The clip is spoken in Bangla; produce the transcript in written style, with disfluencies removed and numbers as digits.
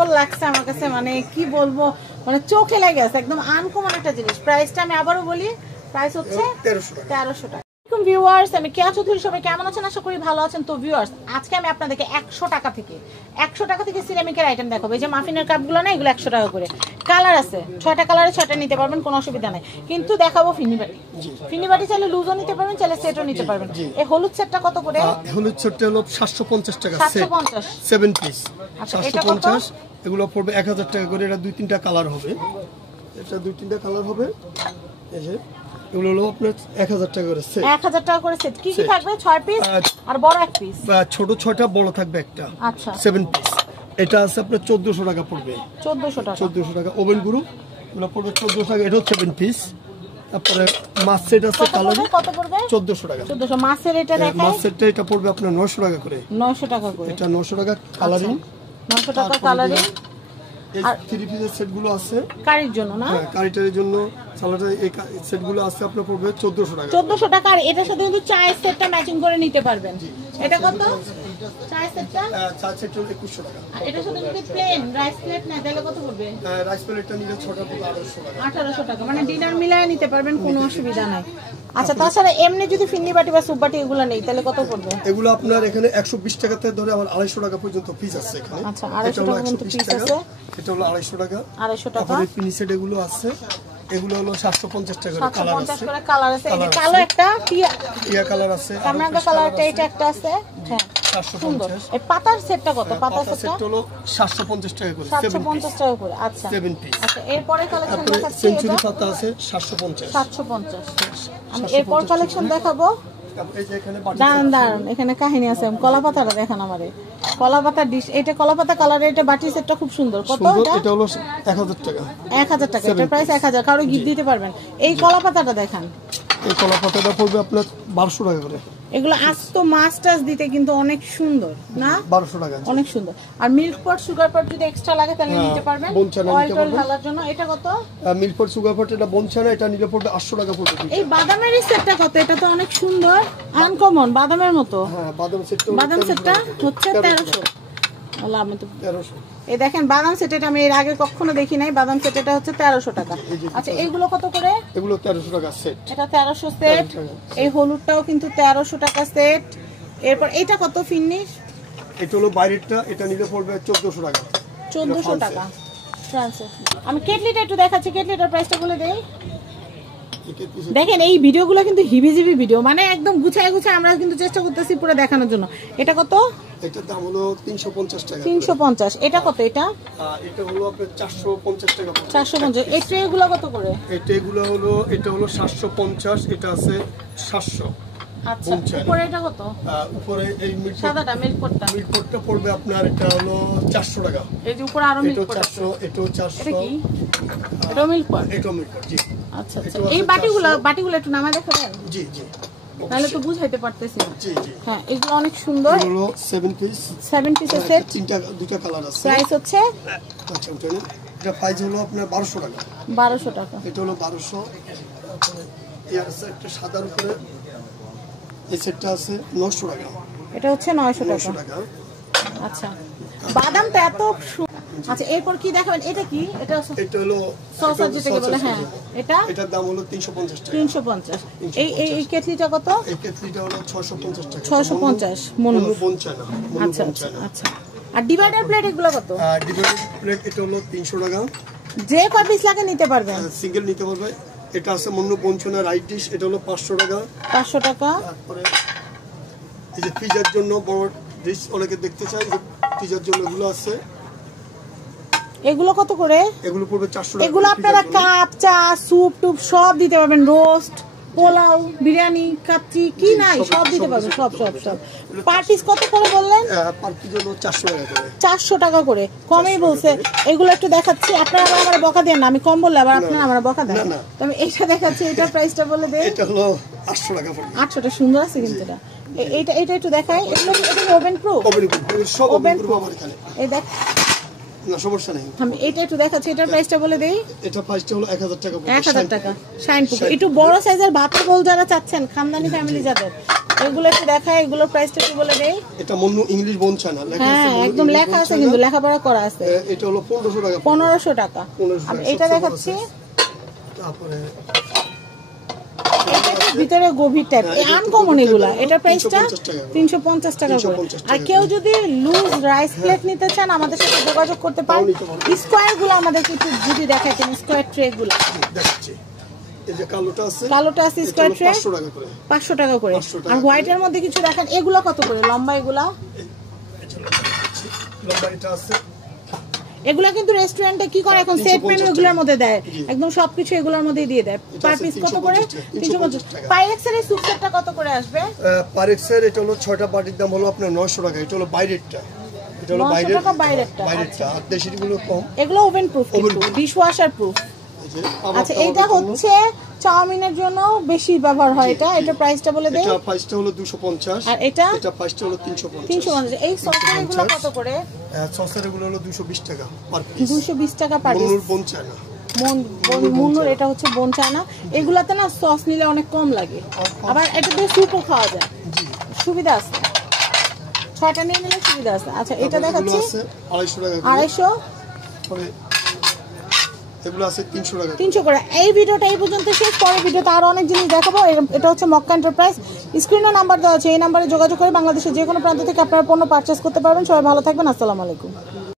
সুন্দর লাগছে আমার কাছে, মানে কি বলবো, মানে চোখে লেগে আছে, একদম আনকমন একটা জিনিস। প্রাইসটা আমি আবারও বলি, প্রাইস হচ্ছে 1300 টাকা। ভিউয়ার্স, আমি কেয়া চৌধুরী, সবাই কেমন আছেন? আশা করি ভালো আছেন। তো ভিউয়ার্স, আজকে আমি আপনাদেরকে 100 টাকা থেকে সিরামিকের আইটেম দেখাবো। এই যে মাফিনের কাপগুলো না, এগুলো 100 টাকা করে। কালার আছে 6টা কালারে 6টা নিতে পারবেন, কোনো অসুবিধা নাই। কিন্তু দেখাবো ফিনি বাটি চাইলে লুজও নিতে পারবেন, চাইলে সেটও নিতে পারবেন। এই হলুদ সেটটা কত করে? হলুদ সেটটা হলো 750 টাকা, 750 7 পিস 750। এগুলো পড়বে 1000 টাকা করে। এটা 2-3টা কালার হবে, এটা 2-3টা কালার হবে। এই যে এগুলো হলো আপনার 1000 টাকা করে সেট। 1000 টাকা করে সেট। কি কি থাকবে? 6 পিস আর বড় 1 পিস। ছোট 6টা, বড় থাকবে একটা। আচ্ছা, 7 পিস। এটা আছে আপনার 1400 টাকা পড়বে। 1400 টাকা। ওভেন গ্রুপ এগুলো পড়বে 1400 টাকা। এটাও 7 পিস। তারপরে মাছ সেট আছে কালার, কত পড়বে? 1400 টাকা। 1400। মাছের এটা দেখাই, মাছ সেটটা এটা পড়বে আপনার 900 টাকা করে। 900 টাকা করে। এটা 900 টাকা কালারিং। 900 টাকা কালারিং। আর 3 পিসের সেটগুলো আছে কারির জন্য না? হ্যাঁ, কারিটারের জন্য সালাডের এই সেটগুলো আছে আপনার পড়বে 1400 টাকা। 1400 টাকা। আর এটার সাথে কিন্তু চায়ের সেটটা ম্যাচিং করে নিতে পারবেন। এটা কত? চায়ের সেটটা? চায়ের সেটটা 2100 টাকা। আর এটার সাথে যদি প্লেন রাইস প্লেট না, তাহলে কত পড়বে? রাইস প্লেটটা নিলে 6টা পড়বে 1800 টাকা। 1800 টাকা। মানে ডিনার মিলায় নিতে পারবেন, কোনো অসুবিধা নাই। আচ্ছা, তাছাড়া এমনি যদি ফিন্নি বাটি বা সুপ বাটি এগুলো নেই, তাহলে কত পড়বে? এগুলো আপনার এখানে 120 টাকা থেকে ধরে আমার 250 টাকা পর্যন্ত পিস আছে এখানে। আচ্ছা, 250 টাকা পর্যন্ত পিস আছে। এটা হলো 250 টাকা। 250 টাকা। তারপরে পিনি সেট এগুলো আছে, এগুলো হলো 750 টাকা করে। কালার আছে, 750 করে কালার আছে। এই যে কালো একটা টিয়া কালার আছে, কামরাঙ্গা কালারটা এটা একটা আছে। হ্যাঁ, 750। এই পাতার সেটটা কত? পাতার সেটটা হলো 750 টাকা করে। 750 টাকা করে। আচ্ছা, 7 পিস। আচ্ছা, এরপরে কালেকশন দেখাচ্ছি। সেঞ্চুরি পাতা আছে 750। 750। আমি এরপর কালেকশন দেখাবো। এই যে এখানে দাঁড়ান, এখানে কাহিনী আছে। কলা পাতাটা দেখান আমারে। কলা পাতা ডিশ, এটা কলা পাতা কালারের এটা বাটি সেটটা খুব সুন্দর। কত এটা? এটা হলো 1000 টাকা। 1000 টাকা। এটার প্রাইস 1000। কারো গিফট দিতে পারবেন। এই কলা পাতাটা দেখান। এই কলা পাতাটা পড়বে আপনার 1200 টাকা করে। এগুলো আস্ত মাছ টাছ দিতে কিন্তু অনেক সুন্দর না? 1200 টাকা, অনেক সুন্দর। আর মিল্ক পট, সুগার পট যদি এক্সট্রা লাগে তাহলে নিতে পারবেন। অয়েল টয়েল ঢালার জন্য। এটা কত? মিল্ক পট, সুগার পট, এটা বনছানা, এটা নিলে পড়বে 800 টাকা পড়বে। এই বাদামের সেটটা কত? এটা তো অনেক সুন্দর, আনকমন, বাদামের মতো। হ্যাঁ, বাদাম সেটটা হচ্ছে 1300। আল্লাহ, আমি তো 1300। এই দেখেন বাদাম সেট, এটা আমি এর আগে কখনো দেখি নাই। বাদাম সেট এটা হচ্ছে 1300 টাকা। আচ্ছা, এইগুলো কত করে? এগুলো 1300 টাকা সেট। এটা 1300 সেট। এই হলুদটাও কিন্তু 1300 টাকা সেট। এরপর এটা কত ফিনিশ? এটা হলো বাইরেরটা, এটা নিলে পড়বে 1400 টাকা। 1400 টাকা ফ্রান্সে। আমি কেটলিটা একটু দেখাচ্ছি, কেটলিটার প্রাইসটা বলে দেই। দেখেন এই ভিডিওগুলো কিন্তু হিবিজিবি ভিডিও, মানে একদম গুছায় গুছায় আমরা কিন্তু চেষ্টা করতেছি পুরো দেখানোর জন্য। এটা কত? এটার দাম হলো 350 টাকা। 350। এটা কত? এটা হলো আপনার 450 টাকা। 450। এই ট্রেগুলো কত করে? এই ট্রেগুলো হলো, এটা হলো 750, এটা আছে 700। আচ্ছা, উপরে এটা কত? উপরে এই সাদাটা মিল্ক পটটা পড়বে আপনার, এটা হলো 400 টাকা। এই যে উপরে আরো মিল্ক পট। 400, এটাও 400। এটা কি? এটাও মিল্ক পট? এটাও মিল্ক পট, জি। আচ্ছা, এই বাটিগুলো একটু নামায় দেখাবেন? জি জি, তাহলে তো বুঝাইতে পারতেছি না। জি জি। হ্যাঁ, এগুলো অনেক সুন্দর। এগুলো 7 পিস। 7 পিসের সেট। দুইটা কালার আছে। প্রাইস হচ্ছে? আচ্ছা, এটা প্রাইস হলো আপনার 1200 টাকা। 1200 টাকা। এটা হলো 1200। এর একটা সাদার উপরে এই সেটটা আছে 900 টাকা। এটা হচ্ছে 900 টাকা। আচ্ছা, বাদামটা এত। আচ্ছা, এরপর কি দেখাবেন? এটা কি? এটা হলো সসা যেটাকে বলে। হ্যাঁ, এটার দাম হলো 350 টাকা। 350। এই কেটলিটা কত? এই কেটলিটা হলো 650 টাকা। 650 মনু বনচানা। আচ্ছা আচ্ছা। আর ডিভাইডার প্লেট এগুলো কত? ডিভাইডার প্লেট এটা হলো 300 টাকা। যে কয় পিস লাগে নিতে পারবেন, সিঙ্গেল নিতে পারবে। এটা আছে মন্নু বনচানা রাইট ডিশ, এটা হলো 500 টাকা। 500 টাকা। তারপরে এই যে পিজার জন্য বড় ডিশ অনেকে দেখতে চায়, যে পিজার জন্য এগুলো আছে। এগুলো কত করে? এগুলো পড়বে 400 টাকা। এগুলো আপনারা কাপ, চা, স্যুপ টুপ সব দিতে পারবেন। রোস্ট, পোলাও, বিরিয়ানি, কাচ্চি কি নাই সব দিতে পারবেন। সব পার পিস কত করে বললেন? পার পিস হলো 400 টাকা করে। 400 টাকা করে, কমই বলছে। এগুলো একটু দেখাচ্ছি, আপনারা আবার আমার বকা দেন না। আমি কম বললে আবার আপনারা আমার বকা দেন। তবে এটা দেখাচ্ছি, এটার প্রাইসটা বলে দেই। এটা হলো 800 টাকা পড়বে। 800 টা সুন্দর আছে কিন্তু এটা। এটা একটু দেখাই। এগুলো এটা ওভেন প্রুফ? সব ওভেন প্রুফ আমার এখানে। এই দেখ, না সমস্যা নেই। আমি এটা একটু দেখাচ্ছি, এটার প্রাইসটা বলে দেই। এটা প্রাইসটা হলো 1000 টাকা। 1000 টাকা। Shine proof. একটু বড় সাইজের ভাতের বোল যারা চাচ্ছেন, খানদানি ফ্যামিলি যাদের, এগুলো একটু দেখায়, এগুলোর প্রাইসটা কি বলে দেই? এটা মুন্নু ইংলিশ বোন চায়না লেখা আছে, হ্যাঁ একদম লেখা আছে, কিন্তু লেখাপড়া করা আছে। এটা হলো 1500 টাকা। 1500 টাকা। আমি এটা দেখাচ্ছি, তারপরে এটা ভিতরে গভীর টাইপ, এই আনকমন এগুলা। এটার প্রাইসটা 350 টাকা করে। আর কেউ যদি লুজ রাইস প্লেট নিতে চান আমাদের সাথে যোগাযোগ করতে পারেন। স্কয়ার গুলো আমাদের কিছু যদি দেখাইতেন, স্কয়ার ট্রে গুলো দেখাচ্ছি। এই যে কালোটা আছে, কালোটা আছে স্কয়ার ট্রে 500 টাকা করে। 500 টাকা করে। আর হোয়াইটের মধ্যে কিছু দেখেন, এগুলো কত করে লম্বা? এগুলা লম্বা এটা আছে। এগুলা কিন্তু রেস্টুরেন্টে কি করে এখন সেট মেনু এগুলোর মধ্যে দেয়, একদম সবকিছু এগুলোর মধ্যেই দিয়ে দেয়। পার পিস কত করে? 350 টাকা। পাইরেক্সের এই স্যুপ সেটটা কত করে আসবে? পাইরেক্সের এটা হলো 6টা বাটির দাম হলো আপনার 900 টাকা। এটা হলো বাইরেরটা, এটা হলো বাইরেরটা। আর দেশিগুলো কম। এগুলো oven proof, dish washer proof. আচ্ছা এটা হচ্ছে চাউমিনের জন্য বেশি ব্যবহার হয় এটা। এটা প্রাইসটা বলে দেই। এটা প্রাইসটা হলো 250। আর এটা প্রাইসটা হলো 350। 350। এই সসের এগুলো কত করে? সসের এগুলো হলো 220 টাকা পার পিস। 220 টাকা পার পিস। মুন্নুর বোন চায়না, মুন্নুর এটা হচ্ছে বোন চায়না। এগুলাতে না সস নিলে অনেক কম লাগে, আবার এটা দিয়ে স্যুপও খাওয়া যায়, সুবিধা আছে। 6টা নিয়ে নিলে সুবিধা আছে। আচ্ছা এটা দেখাচ্ছি 250 টাকা। 250 পরে এগুলো আছে 300 টাকা। 300 করে। এই ভিডিওটা এই পর্যন্ত শেষ। পরের ভিডিওতে আরো অনেক জিনিস দেখাবো। এটা হচ্ছে মক্কা এন্টারপ্রাইজ। স্ক্রিনে নাম্বার দেওয়া আছে, এই নাম্বারে যোগাযোগ করে বাংলাদেশের যে কোনো প্রান্ত থেকে আপনারা পণ্য পারচেজ করতে পারবেন। সবাই ভালো থাকবেন, আসসালামু আলাইকুম।